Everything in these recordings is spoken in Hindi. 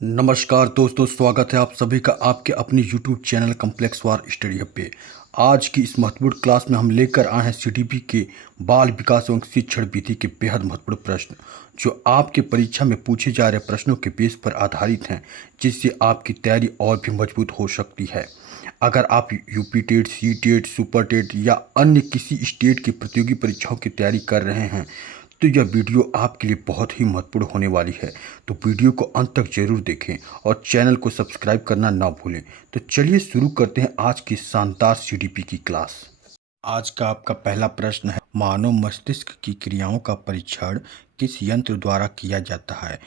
नमस्कार दोस्तों, स्वागत है आप सभी का आपके अपने YouTube चैनल कॉम्प्लेक्स वार स्टडी हब पे। आज की इस महत्वपूर्ण क्लास में हम लेकर आए हैं सीडीपी के बाल विकास एवं शिक्षण विधि के बेहद महत्वपूर्ण प्रश्न, जो आपके परीक्षा में पूछे जा रहे प्रश्नों के बेस पर आधारित हैं, जिससे आपकी तैयारी और भी मजबूत हो सकती है। अगर आप UP TET, C TET, super TET या अन्य किसी स्टेट की प्रतियोगी परीक्षाओं की तैयारी कर रहे हैं तो यह वीडियो आपके लिए बहुत ही महत्वपूर्ण होने वाली है। तो वीडियो को अंत तक जरूर देखें और चैनल को सब्सक्राइब करना ना भूलें। तो चलिए शुरू करते हैं आज की शानदार सीडीपी की क्लास। आज का आपका पहला प्रश्न है, मानव मस्तिष्क की क्रियाओं का परीक्षण किस यंत्र द्वारा किया जाता है?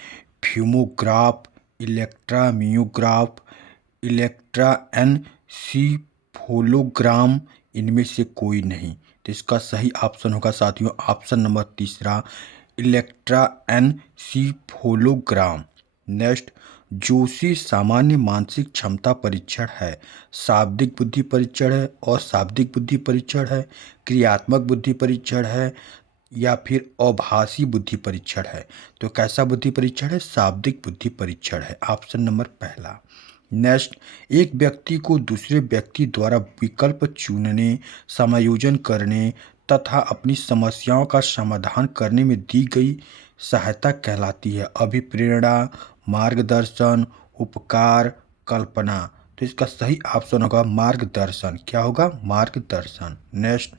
फ्यूमोग्राफ, इलेक्ट्रामियोग्राफ, इलेक्ट्राएन्सीफोलोग्राम, इनमें से कोई नहीं। तो इसका सही ऑप्शन होगा साथियों ऑप्शन नंबर तीसरा, इलेक्ट्राएन्सीफोलोग्राम। नेक्स्ट, जोशी सामान्य मानसिक क्षमता परीक्षण है, शाब्दिक बुद्धि परीक्षण है और शाब्दिक बुद्धि परीक्षण है, क्रियात्मक बुद्धि परीक्षण है या फिर आभासी बुद्धि परीक्षण है? तो कैसा बुद्धि परीक्षण है? शाब्दिक बुद्धि परीक्षण है, ऑप्शन नंबर पहला। नेक्स्ट, एक व्यक्ति को दूसरे व्यक्ति द्वारा विकल्प चुनने, समायोजन करने तथा अपनी समस्याओं का समाधान करने में दी गई सहायता कहलाती है। अभिप्रेरणा, मार्गदर्शन, उपकार, कल्पना। तो इसका सही ऑप्शन होगा मार्गदर्शन। क्या होगा? मार्गदर्शन। नेक्स्ट,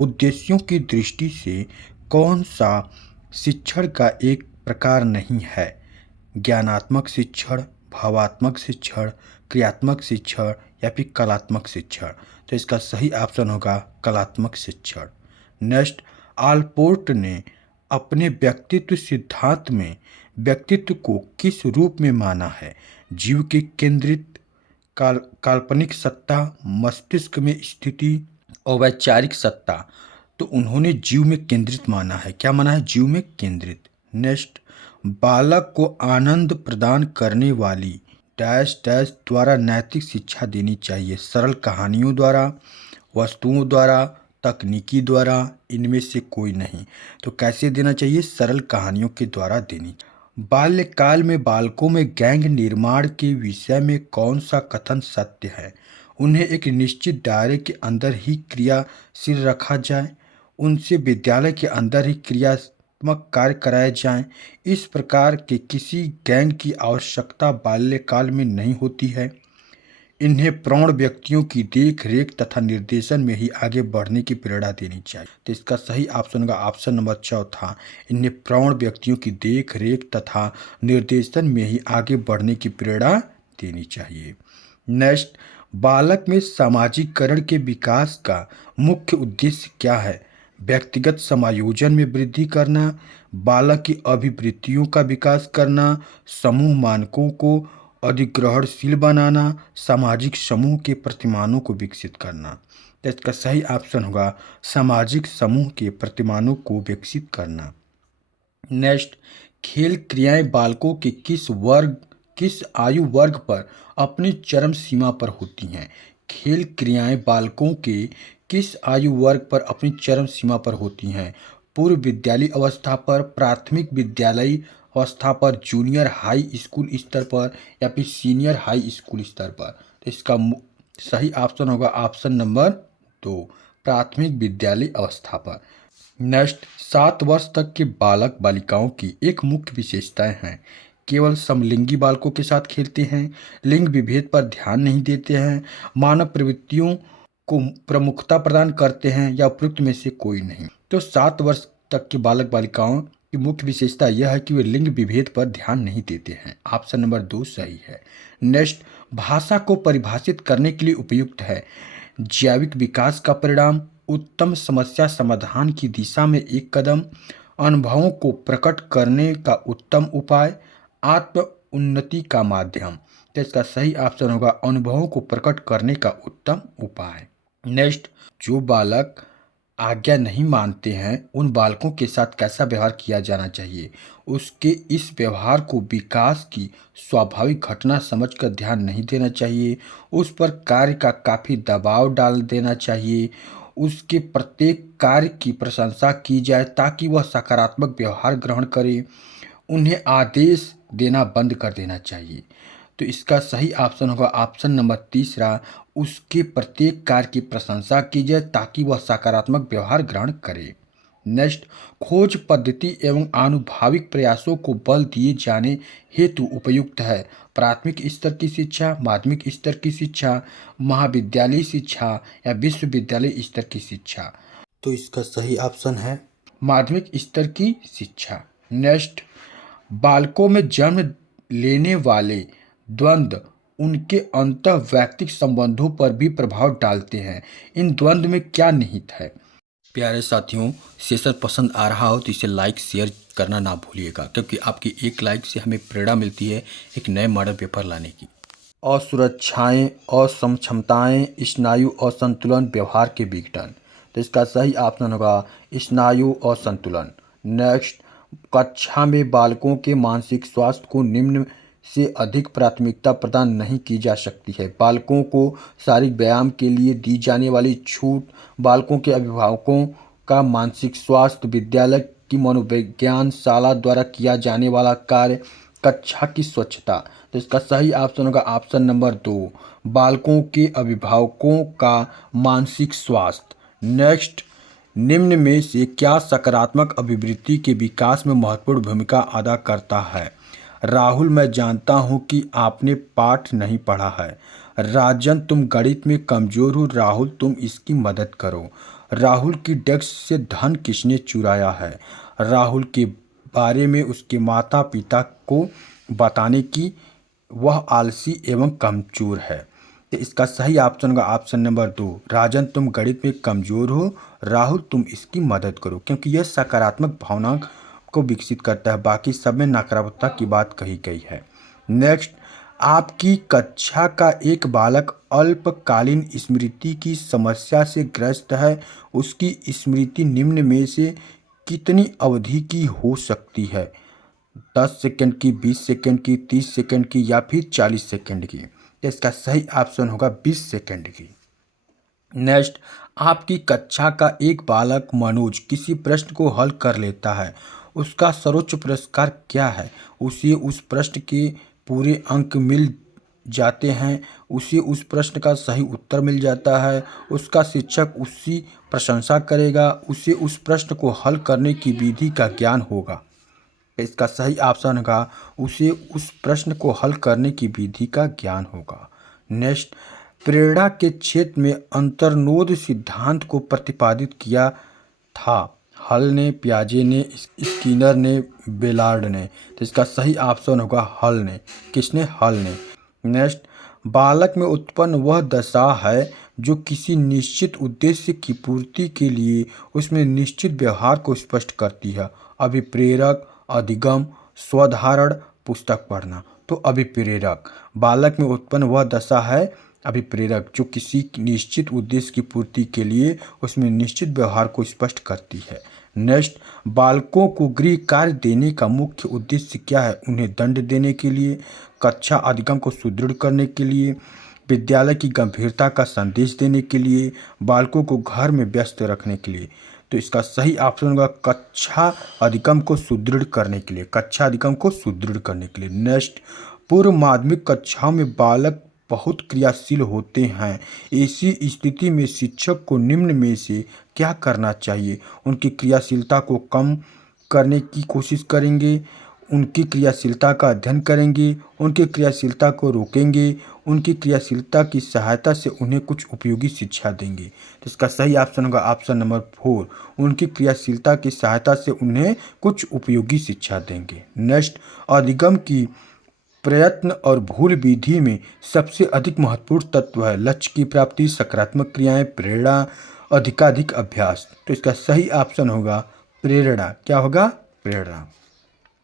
उद्देश्यों की दृष्टि से कौन सा शिक्षण का एक प्रकार नहीं है? ज्ञानात्मक शिक्षण, भावात्मक शिक्षण, क्रियात्मक शिक्षण या फिर कलात्मक शिक्षण? तो इसका सही ऑप्शन होगा कलात्मक शिक्षण। नेक्स्ट, आलपोर्ट ने अपने व्यक्तित्व सिद्धांत में व्यक्तित्व को किस रूप में माना है? जीव के केंद्रित, काल्पनिक सत्ता, मस्तिष्क में स्थिति और वैचारिक सत्ता। तो उन्होंने जीव में केंद्रित माना है। क्या माना है? जीव में केंद्रित। नेक्स्ट, बालक को आनंद प्रदान करने वाली डैश डैश द्वारा नैतिक शिक्षा देनी चाहिए? सरल कहानियों द्वारा, वस्तुओं द्वारा, तकनीकी द्वारा, इनमें से कोई नहीं। तो कैसे देना चाहिए? सरल कहानियों के द्वारा देनी चाहिए। बाल्यकाल में बालकों में गैंग निर्माण के विषय में कौन सा कथन सत्य है? उन्हें एक निश्चित दायरे के अंदर ही क्रियाशील रखा जाए, उनसे विद्यालय के अंदर ही क्रियात्मक कार्य कराए जाएं। इस प्रकार के किसी गैंग की आवश्यकता बाल्यकाल में नहीं होती है। इन्हें प्रौढ़ व्यक्तियों की देख रेख तथा निर्देशन में ही आगे बढ़ने की प्रेरणा देनी चाहिए। तो इसका सही ऑप्शन होगा ऑप्शन नंबर चौथा, इन्हें प्रौढ़ व्यक्तियों की देख रेख तथा निर्देशन में ही आगे बढ़ने की प्रेरणा देनी चाहिए। नेक्स्ट, बालक में सामाजिकरण के विकास का मुख्य उद्देश्य क्या है? व्यक्तिगत समायोजन में वृद्धि करना, बालक की अभिवृत्तियों का विकास करना, समूह मानकों को अधिग्रहणशील बनाना, सामाजिक समूह के प्रतिमानों को विकसित करना। तो इसका सही ऑप्शन होगा सामाजिक समूह के प्रतिमानों को विकसित करना। नेक्स्ट, खेल क्रियाएं बालकों के किस आयु वर्ग पर अपनी चरम सीमा पर होती हैं? खेल क्रियाएं बालकों के किस आयु वर्ग पर अपनी चरम सीमा पर होती हैं? पूर्व विद्यालयी अवस्था पर, प्राथमिक विद्यालयी अवस्था पर, जूनियर हाई स्कूल स्तर पर या फिर सीनियर हाई स्कूल स्तर पर? तो इसका सही ऑप्शन होगा ऑप्शन नंबर 2, प्राथमिक विद्यालय अवस्था पर। नेक्स्ट, 7 वर्ष तक के बालक बालिकाओं की एक मुख्य विशेषताएं हैं, केवल समलिंगी बालकों के साथ खेलते हैं, लिंग विभेद पर ध्यान नहीं देते हैं, मानव प्रवृत्तियों को प्रमुखता प्रदान करते हैं या उपयुक्त में से कोई नहीं। तो 7 वर्ष तक के बालक बालिकाओं की मुख्य विशेषता यह है कि वे लिंग विभेद पर ध्यान नहीं देते हैं। ऑप्शन नंबर 2 सही है। नेक्स्ट, भाषा को परिभाषित करने के लिए उपयुक्त है? जैविक विकास का परिणाम, उत्तम समस्या समाधान की दिशा में एक कदम, अनुभवों को प्रकट करने का उत्तम उपाय, आत्म उन्नति का माध्यम। तो इसका सही ऑप्शन होगा अनुभवों को प्रकट करने का उत्तम उपाय। नेक्स्ट, जो बालक आज्ञा नहीं मानते हैं उन बालकों के साथ कैसा व्यवहार किया जाना चाहिए? उसके इस व्यवहार को विकास की स्वाभाविक घटना समझकर ध्यान नहीं देना चाहिए, उस पर कार्य का काफ़ी दबाव डाल देना चाहिए, उसके प्रत्येक कार्य की प्रशंसा की जाए ताकि वह सकारात्मक व्यवहार ग्रहण करे, उन्हें आदेश देना बंद कर देना चाहिए। तो इसका सही ऑप्शन होगा ऑप्शन नंबर तीसरा, उसके प्रत्येक कार्य की प्रशंसा की जाए ताकि वह सकारात्मक व्यवहार ग्रहण करे। नेक्स्ट, खोज पद्धति एवं आनुभाविक प्रयासों को बल दिए जाने हेतु उपयुक्त है। प्राथमिक स्तर की शिक्षा, माध्यमिक स्तर की शिक्षा, महाविद्यालयी शिक्षा या विश्वविद्यालय स्तर की शिक्षा। तो इसका सही ऑप्शन है माध्यमिक स्तर की शिक्षा। नेक्स्ट, बालकों में जन्म लेने वाले द्वंद्व उनके अंतःवैयक्तिक संबंधों पर भी प्रभाव डालते हैं। इन द्वंद्व में क्या निहित है? प्यारे साथियों, सेशन पसंद आ रहा हो तो इसे लाइक शेयर करना ना भूलिएगा, क्योंकि आपकी एक लाइक से हमें प्रेरणा मिलती है एक नए मॉडल पेपर लाने की। असुरक्षाएं, असमक्षमताएं, स्नायु असंतुलन, व्यवहार के विघटन। तो इसका सही ऑप्शन होगा स्नायु असंतुलन। नेक्स्ट, कक्षा में बालकों के मानसिक स्वास्थ्य को निम्न से अधिक प्राथमिकता प्रदान नहीं की जा सकती है। बालकों को शारीरिक व्यायाम के लिए दी जाने वाली छूट, बालकों के अभिभावकों का मानसिक स्वास्थ्य, विद्यालय की मनोविज्ञान शाला द्वारा किया जाने वाला कार्य, कक्षा की स्वच्छता। तो इसका सही ऑप्शन होगा ऑप्शन नंबर 2, बालकों के अभिभावकों का मानसिक स्वास्थ्य। नेक्स्ट, निम्न में से क्या सकारात्मक अभिवृत्ति के विकास में महत्वपूर्ण भूमिका अदा करता है? राहुल, मैं जानता हूँ कि आपने पाठ नहीं पढ़ा है। राजन, तुम गणित में कमजोर हो। राहुल, तुम इसकी मदद करो। राहुल की डेस्क से धन किसने चुराया है? राहुल के बारे में उसके माता पिता को बताने की वह आलसी एवं कमजोर है। तो इसका सही ऑप्शन होगा ऑप्शन नंबर 2, राजन तुम गणित में कमजोर हो, राहुल तुम इसकी मदद करो, क्योंकि यह सकारात्मक भावना को विकसित करता है। बाकी सब में नकारात्मकता की बात कही गई है। नेक्स्ट, आपकी कक्षा का एक बालक अल्पकालीन स्मृति की समस्या से ग्रस्त है। उसकी स्मृति निम्न में से कितनी अवधि की हो सकती है? 10 सेकंड की, 20 सेकंड की, 30 सेकंड की या फिर 40 सेकंड की? तो इसका सही ऑप्शन होगा 20 सेकंड की। नेक्स्ट, आपकी कक्षा का एक बालक मनोज किसी प्रश्न को हल कर लेता है। उसका सर्वोच्च पुरस्कार क्या है? उसे उस प्रश्न के पूरे अंक मिल जाते हैं, उसे उस प्रश्न का सही उत्तर मिल जाता है, उसका शिक्षक उसकी प्रशंसा करेगा, उसे उस प्रश्न को हल करने की विधि का ज्ञान होगा। इसका सही ऑप्शन होगा उसे उस प्रश्न को हल करने की विधि का ज्ञान होगा। नेक्स्ट, प्रेरणा के क्षेत्र में अंतर्नोद सिद्धांत को प्रतिपादित किया था। हल ने, पियाजे ने, स्किनर ने, बेलार्ड ने। तो इसका सही ऑप्शन होगा हल ने। किसने? हल ने। नेक्स्ट, बालक में उत्पन्न वह दशा है जो किसी निश्चित उद्देश्य की पूर्ति के लिए उसमें निश्चित व्यवहार को स्पष्ट करती है। अभिप्रेरक, अधिगम, स्वधारण, पुस्तक पढ़ना। तो अभिप्रेरक, बालक में उत्पन्न वह दशा है अभिप्रेरक जो किसी निश्चित उद्देश्य की पूर्ति के लिए उसमें निश्चित व्यवहार को स्पष्ट करती है। नेक्स्ट, बालकों को गृह कार्य देने का मुख्य उद्देश्य क्या है? उन्हें दंड देने के लिए, कक्षा अधिगम को सुदृढ़ करने के लिए, विद्यालय की गंभीरता का संदेश देने के लिए, बालकों को घर में व्यस्त रखने के लिए। तो इसका सही ऑप्शन होगा कक्षा अधिगम को सुदृढ़ करने के लिए। कक्षा अधिगम को सुदृढ़ करने के लिए। नेक्स्ट, पूर्व माध्यमिक कक्षाओं में बालक बहुत क्रियाशील होते हैं। ऐसी स्थिति में शिक्षक को निम्न में से क्या करना चाहिए? उनकी क्रियाशीलता को कम करने की कोशिश करेंगे, उनकी क्रियाशीलता का अध्ययन करेंगे, उनकी क्रियाशीलता को रोकेंगे, उनकी क्रियाशीलता की सहायता से उन्हें कुछ उपयोगी शिक्षा देंगे। तो इसका सही ऑप्शन होगा ऑप्शन नंबर 4, उनकी क्रियाशीलता की सहायता से उन्हें कुछ उपयोगी शिक्षा देंगे। नेक्स्ट, अधिगम की प्रयत्न और भूल विधि में सबसे अधिक महत्वपूर्ण तत्व है लक्ष्य की प्राप्ति, सकारात्मक क्रियाएं, प्रेरणा, अधिकाधिक अभ्यास। तो इसका सही ऑप्शन होगा प्रेरणा। क्या होगा? प्रेरणा।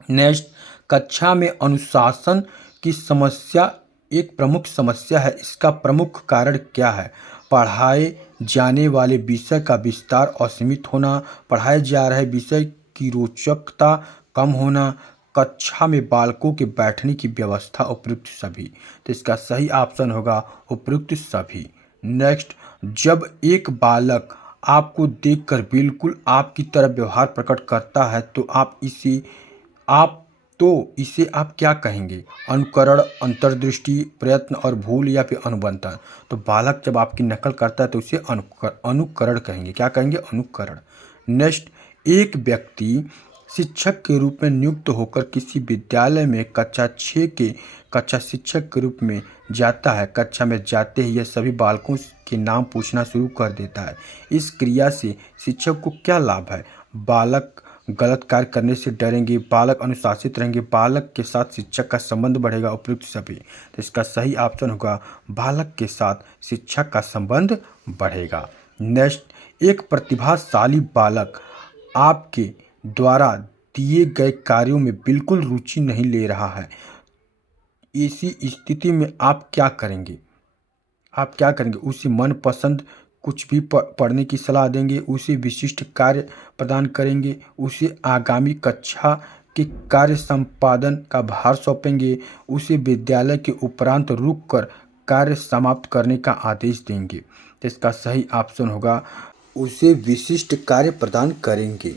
नेक्स्ट, कक्षा में अनुशासन की समस्या एक प्रमुख समस्या है। इसका प्रमुख कारण क्या है? पढ़ाए जाने वाले विषय का विस्तार असीमित होना, पढ़ाए जा रहे विषय की रोचकता कम होना, कक्षा में बालकों के बैठने की व्यवस्था, उपयुक्त सभी। तो इसका सही ऑप्शन होगा उपयुक्त सभी। नेक्स्ट, जब एक बालक आपको देखकर बिल्कुल आपकी तरह व्यवहार प्रकट करता है तो आप तो इसे आप क्या कहेंगे? अनुकरण, अंतर्दृष्टि, प्रयत्न और भूल या फिर अनुबंधन। तो बालक जब आपकी नकल करता है तो उसे अनुकरण कहेंगे। क्या कहेंगे? अनुकरण। नेक्स्ट, एक व्यक्ति शिक्षक के रूप में नियुक्त होकर किसी विद्यालय में कक्षा 6 के कक्षा शिक्षक के रूप में जाता है। कक्षा में जाते ही यह सभी बालकों के नाम पूछना शुरू कर देता है। इस क्रिया से शिक्षक को क्या लाभ है? बालक गलत कार्य करने से डरेंगे, बालक अनुशासित रहेंगे, बालक के साथ शिक्षक का संबंध बढ़ेगा, उपयुक्त सभी। तो इसका सही ऑप्शन होगा बालक के साथ शिक्षक का संबंध बढ़ेगा। नेक्स्ट, एक प्रतिभाशाली बालक आपके द्वारा दिए गए कार्यों में बिल्कुल रुचि नहीं ले रहा है। ऐसी स्थिति में आप क्या करेंगे? आप क्या करेंगे? उसे मनपसंद कुछ भी पढ़ने की सलाह देंगे, उसे विशिष्ट कार्य प्रदान करेंगे, उसे आगामी कक्षा के कार्य संपादन का भार सौंपेंगे, उसे विद्यालय के उपरांत रुककर कार्य समाप्त करने का आदेश देंगे। तो इसका सही ऑप्शन होगा उसे विशिष्ट कार्य प्रदान करेंगे।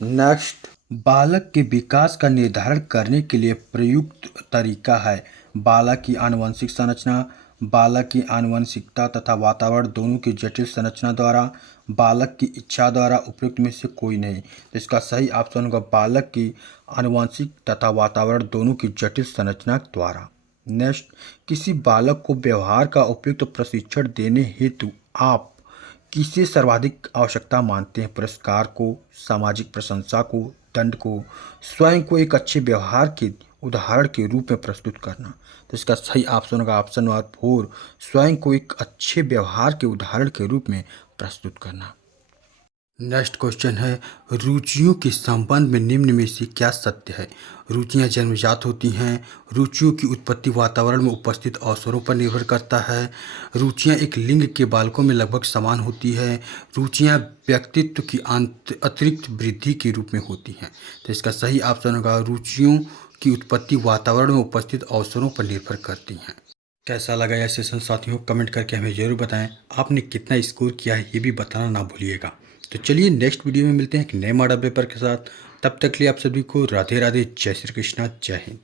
नेक्स्ट, बालक के विकास का निर्धारण करने के लिए प्रयुक्त तरीका है बालक की आनुवंशिक संरचना, बालक की आनुवंशिकता तथा वातावरण दोनों की जटिल संरचना द्वारा, बालक की इच्छा द्वारा, उपयुक्त में से कोई नहीं। तो इसका सही ऑप्शन होगा बालक की आनुवंशिक तथा वातावरण दोनों की जटिल संरचना द्वारा। नेक्स्ट, किसी बालक को व्यवहार का उपयुक्त प्रशिक्षण देने हेतु आप किसे सर्वाधिक आवश्यकता मानते हैं? पुरस्कार को, सामाजिक प्रशंसा को, दंड को, स्वयं को एक अच्छे व्यवहार के उदाहरण के रूप में प्रस्तुत करना। तो इसका सही ऑप्शन होगा ऑप्शन नंबर 4, स्वयं को एक अच्छे व्यवहार के उदाहरण के रूप में प्रस्तुत करना। नेक्स्ट क्वेश्चन है, रुचियों के संबंध में निम्न में से क्या सत्य है? रुचियां जन्मजात होती हैं, रुचियों की उत्पत्ति वातावरण में उपस्थित अवसरों पर निर्भर करता है, रुचियां एक लिंग के बालकों में लगभग समान होती है, रुचियां व्यक्तित्व की अतिरिक्त वृद्धि के रूप में होती हैं। तो इसका सही ऑप्शन होगा रुचियों की उत्पत्ति वातावरण में उपस्थित अवसरों पर निर्भर करती हैं। कैसा लगा यह सेशन साथियों? कमेंट करके हमें ज़रूर बताएं। आपने कितना स्कोर किया है ये भी बताना ना भूलिएगा। तो चलिए नेक्स्ट वीडियो में मिलते हैं एक नए मॉडल पेपर के साथ। तब तक के लिए आप सभी को राधे राधे, जय श्री कृष्णा, जय हिंद।